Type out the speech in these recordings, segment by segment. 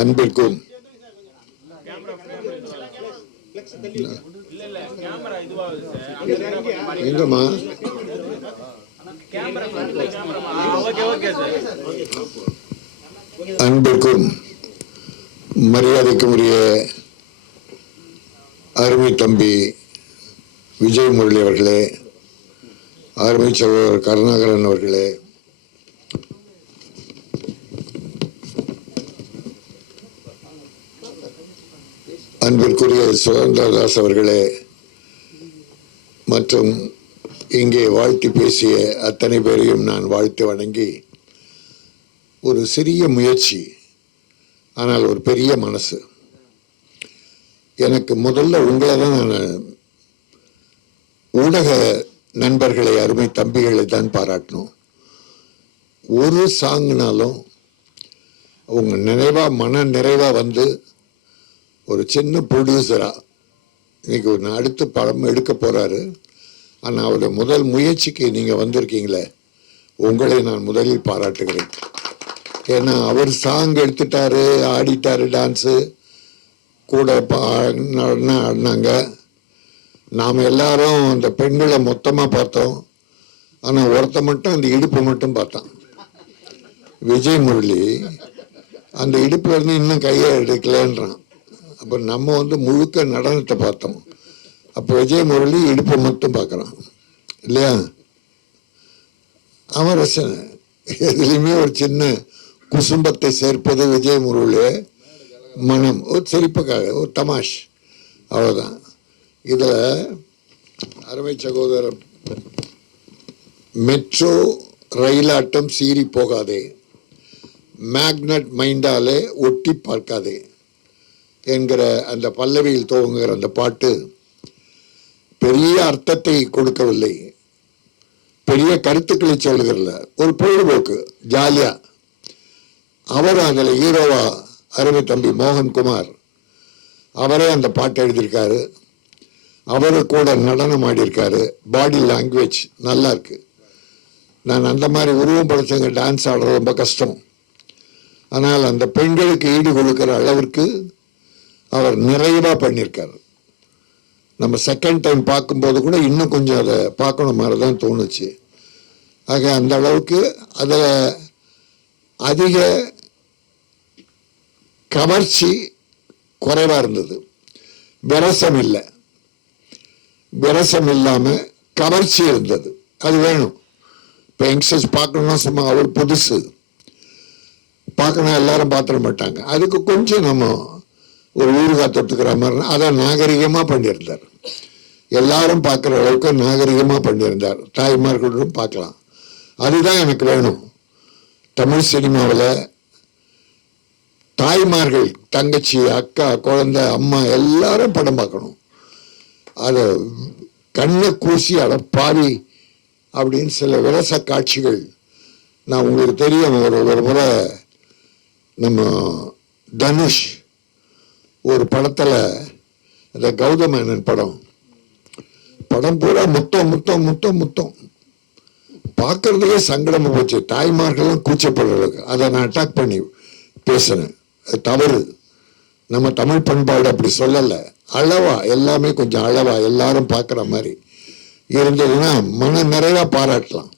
அன்பிற்கும் எங்கம்மா அன்பிற்கும் மரியாதைக்கும் உரிய அருமை தம்பி விஜய் முரளி அவர்களே, அருமை சகோதரர் கருணாகரன் அவர்களே, அன்பிற்குரிய சுதந்திரதாஸ் அவர்களே மற்றும் இங்கே வாழ்த்தி பேசிய அத்தனை பேரையும் நான் வாழ்த்து வணங்கி, ஒரு சிறிய முயற்சி ஆனால் ஒரு பெரிய மனசு. எனக்கு முதல்ல உங்களை தான் நான் ஊடக நண்பர்களை, அருமை தம்பிகளை தான் பாராட்டணும். ஒரு சாங்னாலும் அவங்க நிறைவாக மன நிறைவாக வந்து ஒரு சின்ன ப்ரொடியூசராக இன்னைக்கு ஒரு அடுத்த படம் எடுக்க போகிறாரு. ஆனால் அவருடைய முதல் முயற்சிக்கு நீங்கள் வந்திருக்கீங்களே, உங்களை நான் முதலில் பாராட்டுகிறேன். ஏன்னா அவர் சாங் எடுத்துட்டாரு, ஆடிட்டாரு, டான்ஸு கூட ஆடினாங்க. நாம் எல்லாரும் அந்த பெண்களை மொத்தமாக பார்த்தோம். ஆனால் ஒருத்த மட்டும் அந்த இடுப்பு மட்டும் பார்த்தான், விஜய் முரளி. அந்த இடுப்புல இருந்து இன்னும் கையை எடுக்கலன்றான். அப்போ நம்ம வந்து முழுக்க நடனத்தை பார்த்தோம். அப்போ விஜய் முரளி இடுப்பை மட்டும் பார்க்குறான் இல்லையா? அவன் ரசனை எதுலேயுமே ஒரு சின்ன குசும்பத்தை சேர்ப்பது விஜய் முரளி மனம், ஒரு சிரிப்புக்காக, ஒரு தமாஷ், அவ்வளோதான். இதில் அருமை சகோதரர் மெட்ரோ ரயிலாட்டம் சீறி போகாதே, மேக்னட் மைண்டாலே ஒட்டி பார்க்காதே என்கிற அந்த பல்லவியில் துவங்குகிற அந்த பாட்டு பெரிய அர்த்தத்தை கொடுக்கவில்லை, பெரிய கருத்துக்களை சொல்லுகிறல, ஒரு பொழுதுபோக்கு ஜாலியா. அவர் அதில் ஹீரோவா அருமை தம்பி மோகன்குமார் அவரே அந்த பாட்டை எழுதியிருக்காரு. அவரு கூட நடனம் ஆடியிருக்காரு. பாடி லாங்குவேஜ் நல்லா இருக்கு. நான் அந்த மாதிரி உருவம் படைச்சவங்க டான்ஸ் ஆடுறது ரொம்ப கஷ்டம். ஆனால் அந்த பெண்களுக்கு ஈடு கொடுக்கிற அளவிற்கு அவர் நிறைவாக பண்ணியிருக்காரு. நம்ம செகண்ட் டைம் பார்க்கும்போது கூட இன்னும் கொஞ்சம் அதை பார்க்கணும் மாதிரி தான் தோணுச்சு. ஆக அந்த அளவுக்கு அதில் அதிக கவர்ச்சி குறைவாக இருந்தது. விரசம் இல்லை, விரசம் இல்லாமல் கவர்ச்சி இருந்தது. அது வேணும். இப்போ யங்ஸ்டர்ஸ் பார்க்கணும்னா சும்மா அவர் புதுசு பார்க்கணும், எல்லாரும் பார்த்துட மாட்டாங்க. அதுக்கு கொஞ்சம் நம்ம ஒரு ஊறுகாய் தொட்டுக்கிற மாதிரி அதை நாகரிகமாக பண்ணியிருந்தார். எல்லாரும் பார்க்குற அளவுக்கு நாகரிகமாக பண்ணியிருந்தார். தாய்மார்களும் பார்க்கலாம். அதுதான் எனக்கு வேணும். தமிழ் சினிமாவில் தாய்மார்கள், தங்கச்சி, அக்கா, குழந்தை, அம்மா எல்லாரும் படம் பார்க்கணும். அதை கண்ணை கூசி அடப்பாவி அப்படின்னு சில விரச காட்சிகள் நான் உங்களுக்கு தெரியும். ஒரு முறை நம்ம தனுஷ் ஒரு படத்தில், அந்த கௌதமேனன் படம் பூரா முத்தம் முத்தம் முத்தம் முத்தம் பார்க்கறதுக்கே சங்கடமாக போச்சு. தாய்மார்கள்லாம் கூச்சப்படுறதுக்கு அதை நான் அட்டாக் பண்ணி பேசுனேன். அது தவறு. நம்ம தமிழ் பண்பாடு அப்படி சொல்லலை. அளவா எல்லாமே கொஞ்சம் அளவா எல்லாரும் பார்க்குற மாதிரி இருந்ததுன்னா மன நிறைவாக பாராட்டலாம்.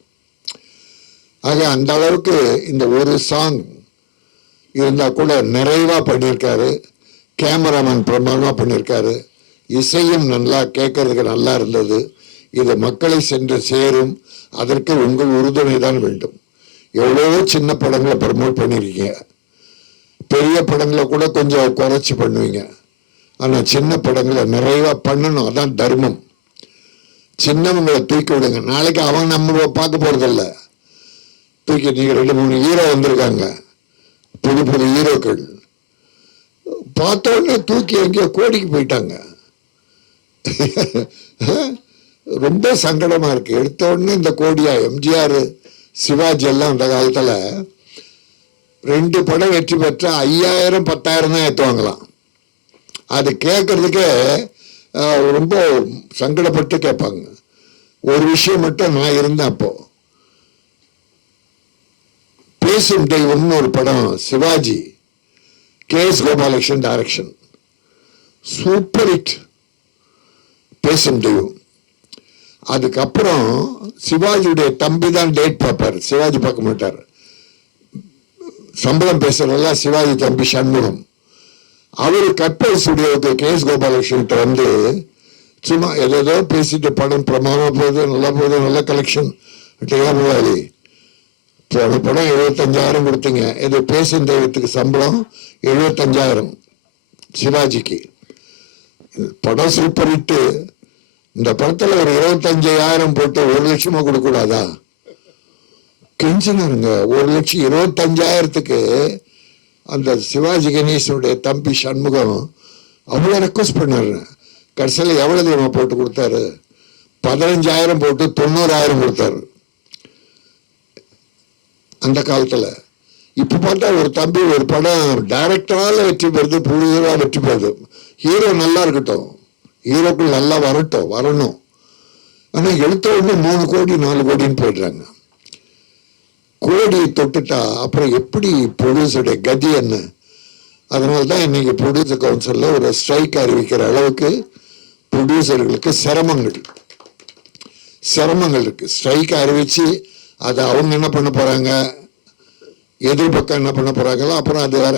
ஆக அந்த அளவுக்கு இந்த ஒரு சாங் இருந்தால் கூட நிறைவாக பண்ணியிருக்காரு. கேமராமேன் பிரமாணமாக பண்ணியிருக்காரு. இசையும் நல்லா கேட்கறதுக்கு நல்லா இருந்தது. இது மக்களை சென்று சேரும். அதற்கு உங்கள் உறுதுணை தான் வேண்டும். எவ்வளவோ சின்ன படங்களை ப்ரமோட் பண்ணியிருக்கீங்க. பெரிய படங்களை கூட கொஞ்சம் குறைச்சி பண்ணுவீங்க. ஆனால் சின்ன படங்களை நிறைவாக பண்ணணும். அதான் தர்மம். சின்னவங்களை தூக்கி விடுங்க. நாளைக்கு அவன் நம்ம பார்க்க போகிறதில்ல. தூக்கி நீங்கள் 2-3 ஹீரோ வந்திருக்காங்க, புது புது ஹீரோக்கள். பார்த்த உடனே தூக்கி எங்கேயோ கோடிக்கு போயிட்டாங்க. ரொம்ப சங்கடமாக இருக்குது. எடுத்த உடனே இந்த கோடியா எம்ஜிஆர், சிவாஜி எல்லாம் அந்த காலத்தில் 2 படம் வெற்றி பெற்ற 5000 10,000 தான் ஏற்றுவாங்களாம். அது கேட்கறதுக்கே ரொம்ப சங்கடப்பட்டு கேட்பாங்க. ஒரு விஷயம் மட்டும் நான் இருந்தேன். அப்போ பேசும் தெய்வம்னு ஒரு படம் Sivaji KS Gopalakrishnan direction, super hit, Pesum Deivam. அதுக்கப்புறம் சிவாஜியுடைய தம்பி தான் டேட் பார்ப்பார், சிவாஜி பார்க்க மாட்டார். சம்பளம் பேசுறதெல்லாம் சிவாஜி தம்பி சண்முகம். அவர் கப்பல் ஸ்டுடியோவுக்கு கேஎஸ் கோபாலகிருஷ்ணன் வந்து சும்மா ஏதோ பேசிட்டு படம் பிரமாதமாக போகுது, நல்லா போகுது, நல்ல கலெக்ஷன், முதலாளி போன படம் 75,000 கொடுத்தீங்க, இது பேசும் தெய்வத்துக்கு சம்பளம் 75,000 சிவாஜிக்கு. படம் சூப்பர் ஹிட்டு, இந்த படத்துல ஒரு 25,000 போட்டு 1,00,000 கொடுக்கூடாதா? கெஞ்சினாருங்க. 1,25,000க்கு அந்த சிவாஜி கணேசனுடைய தம்பி சண்முகம் அவ்வளோ ரெக்வஸ்ட் பண்ணாரு. கடைசியில் எவ்வளவு தூரம் போட்டு கொடுத்தாரு? 15,000 போட்டு 90,000 கொடுத்தாரு அந்த காலத்துல. இப்ப பார்த்தா ஒரு தம்பி ஒரு படம் டைரக்டரால வெற்றி பெறுது, ப்ரொடியூசரா வெற்றி பெறுது. ஹீரோ நல்லா இருக்கட்டும், ஹீரோக்கள் நல்லா வரணும். ஆனா எடுத்த உடனே 3 கோடி 4 கோடின்னு போயிடுறாங்க. கோடி தொட்டுட்டா அப்புறம் எப்படி ப்ரொடியூசருடைய கதி என்ன? அதனால தான் இன்னைக்கு ப்ரொடியூசர் கவுன்சிலில் ஒரு ஸ்ட்ரைக் அறிவிக்கிற அளவுக்கு ப்ரொடியூசர்களுக்கு சிரமங்கள் இருக்கு. ஸ்ட்ரைக் அறிவிச்சு அதை அவங்க என்ன பண்ண போறாங்க, எதிர்பக்கம் என்ன பண்ண போறாங்களோ அப்புறம் அது வேற,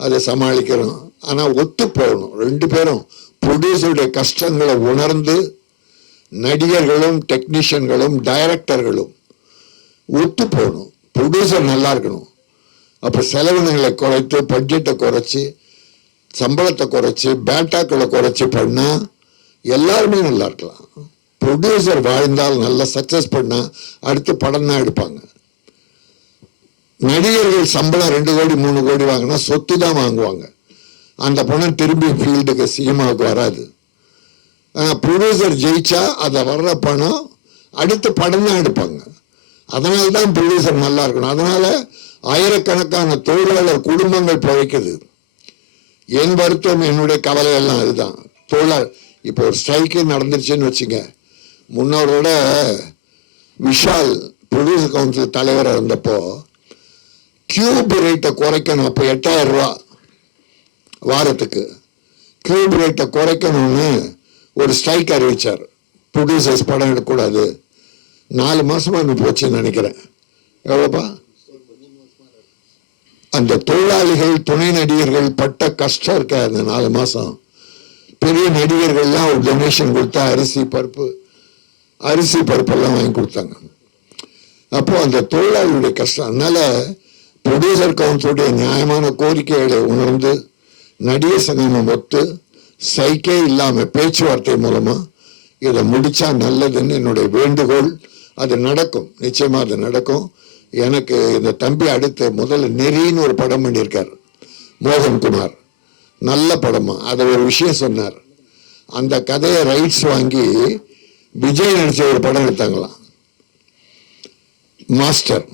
அதை சமாளிக்கிறோம். ஆனா ஒத்து போகணும், 2 பேரும் ப்ரொடியூசருடைய கஷ்டங்களை உணர்ந்து நடிகர்களும் டெக்னீஷியன்களும் டைரக்டர்களும் ஒத்து போகணும். ப்ரொடியூசர் நல்லா இருக்கணும். அப்ப செலவினங்களை குறைத்து, பட்ஜெட்டை குறைச்சி, சம்பளத்தை குறைச்சி, பேட்டாக்களை குறைச்சி பண்ணா எல்லாருமே நல்லா இருக்கலாம். ப்ரொடியூசர் வாழ்ந்தால் நல்லா சக்சஸ் பண்ணா அடுத்து படம் தான் எடுப்பாங்க. நடிகர்கள் சம்பளம் 2 கோடி 3 கோடி வாங்கினா சொத்து தான் வாங்குவாங்க. அந்த பணம் திரும்பி ஃபீல்டுக்கு சினிமாவுக்கு வராது. ப்ரொடியூசர் ஜெயிச்சா அதை வர்ற பணம் அடுத்த படம் தான் எடுப்பாங்க. அதனால தான் ப்ரொடியூசர் நல்லா இருக்கணும். அதனால ஆயிரக்கணக்கான தொழிலாளர் குடும்பங்கள் பிழைக்குது. என் வருத்தம், என்னுடைய கவலை எல்லாம் அதுதான். தொழிலாளர் இப்போ ஒரு ஸ்ட்ரைக்கு நடந்துருச்சுன்னு வச்சுங்க, முன்னோரோட விஷால் ப்ரொடியூசர் கவுன்சில் தலைவராக இருந்தப்போ கியூப் ரேட்டை குறைக்கணும். அப்போ 8,000 ரூபா வாரத்துக்கு. கியூப் ரேட்டை குறைக்கணும்னு ஒரு ஸ்ட்ரைக் அறிவிச்சார். ப்ரொடியூசர்ஸ் படம் எடுக்கக்கூடாது. 4 மாசமா போச்சுன்னு நினைக்கிறேன். எவ்வளோப்பா? அந்த தொழிலாளிகள் துணை நடிகர்கள் பட்ட கஷ்டம் இருக்க அந்த 4 மாசம். பெரிய நடிகர்கள்லாம் ஒரு டொனேஷன் கொடுத்தா அரிசி பருப்பெல்லாம் வாங்கி கொடுத்தாங்க. அப்போ அந்த தொழிலாளிகளுடைய கஷ்டம். அதனால ப்ரொடியூசர் கவுன்சிலுடைய நியாயமான கோரிக்கைகளை உணர்ந்து நடிகர் சங்கமம் ஒத்து சைக்கே இல்லாம பேச்சுவார்த்தை மூலமா இதை முடிச்சா நல்லதுன்னு என்னுடைய வேண்டுகோள். அது நடக்கும், நிச்சயமா அது நடக்கும். எனக்கு இந்த தம்பி அடுத்து முதல்ல நெறின்னு ஒரு படம் பண்ணியிருக்கார் மோகன்குமார், நல்ல படமா. அதை ஒரு விஷயம் சொன்னார். அந்த கதையை ரைட்ஸ் வாங்கி விஜய் நடிச்ச ஒரு படம் எடுத்தாங்களாம், மாஸ்டர்.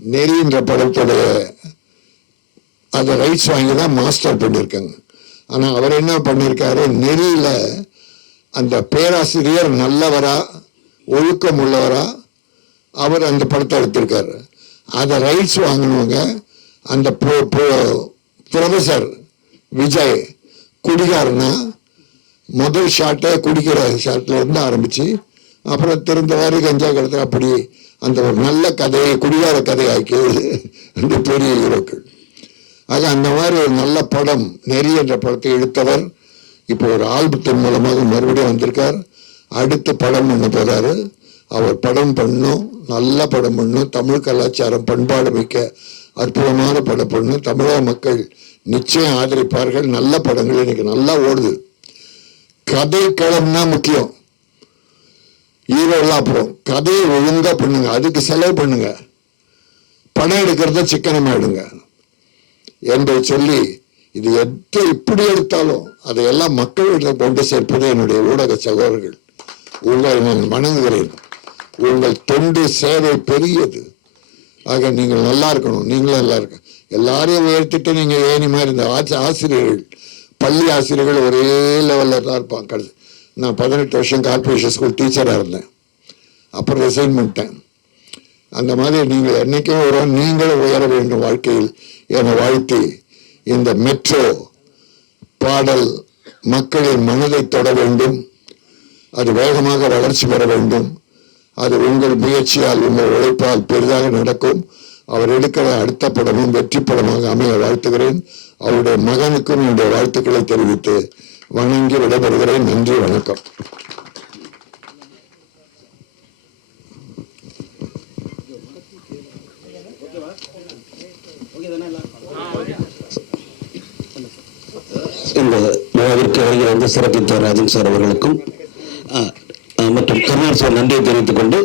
நெறின்ற படத்தோட அதை ரைட்ஸ் வாங்கி தான் மாஸ்டர் பண்ணியிருக்காங்க. ஆனா அவர் என்ன பண்ணியிருக்காரு, நெறியில அந்த பேராசிரியர் நல்லவரா ஒழுக்கம் உள்ளவரா அவர் அந்த படத்தை எடுத்திருக்காரு. அதை ரைட்ஸ் வாங்கினவங்க அந்த ப்ரொஃபசர் விஜய் குடிகாரனா முதல் ஷாட்டை குடிக்கிற ஷாட்ல இருந்து ஆரம்பிச்சு அப்புறம் திறந்தவாறு கஞ்சா கடத்த, அப்படி அந்த ஒரு நல்ல கதையை குடிகார கதையாக்கியது அந்த பெரிய ஹீரோக்கள். ஆக அந்த மாதிரி ஒரு நல்ல படம் நெறி என்ற படத்தை எடுத்தவர் இப்போ ஒரு ஆல்பத்தின் மூலமாக மறுபடியும் வந்திருக்கார். அடுத்த படம் பண்ண போறாரு. அவர் படம் பண்ணும், நல்ல படம் பண்ணும், தமிழ் கலாச்சாரம் பண்பாடு மிக்க அற்புதமான படம் பண்ணும். தமிழக மக்கள் நிச்சயம் ஆதரிப்பார்கள். நல்ல படங்கள் இன்னைக்கு நல்லா ஓடுது. கதை களம்னா முக்கியம். ஹீரோலாம் அப்புறம் கதையை ஒழுங்கா பண்ணுங்க, அதுக்கு செலவு பண்ணுங்க, படம் எடுக்கிறத சிக்கனமாயிடுங்க என்று சொல்லி இது எப்படி எடுத்தாலும் அதையெல்லாம் மக்களிடம் கொண்டு சேர்ப்பது என்னுடைய ஊடக சகோதரர்கள். உங்களை நான் வணங்குகிறேன். உங்கள் தொண்டு சேவை பெரியது. ஆக நீங்கள் நல்லா இருக்கணும், நீங்களும் நல்லா இருக்க. எல்லாரையும் உயர்த்திட்டு நீங்க ஏனி மாதிரி இந்த ஆசிரியர்கள், பள்ளி ஆசிரியர்கள் ஒரே லெவலில் தான் இருப்பாங்க. கடைசி நான் 18 வருஷம் கார்பரேஷன் ஸ்கூல் டீச்சராக இருந்தேன், அப்புறம் ரிசைன் பண்ணிட்டேன். அந்த மாதிரி நீங்கள் என்னைக்கும் நீங்களும் உயர வேண்டும் வாழ்க்கையில் என வாழ்த்தி இந்த மெட்ரோ பாடல் மக்களின் மனதை தொட வேண்டும், அது வேகமாக வளர்ச்சி பெற வேண்டும். அது உங்கள் முயற்சியால், உங்கள் உழைப்பால் பெரிதாக நடக்கும். அவர் எடுக்கிற அடுத்த படமும் வெற்றி படமாக அமைய வாழ்த்துகிறேன். அவருடைய மகனுக்கும் என்னுடைய வாழ்த்துக்களை தெரிவித்து வணங்கி விடைபெறுகிறேன். நன்றி, வணக்கம். இந்த விழாவிற்கு அருகே வந்து சிறப்பித்த ராஜன் சார் அவர்களுக்கும் மற்றும் கருணாஸ் சார் நன்றியை தெரிவித்துக் கொண்டு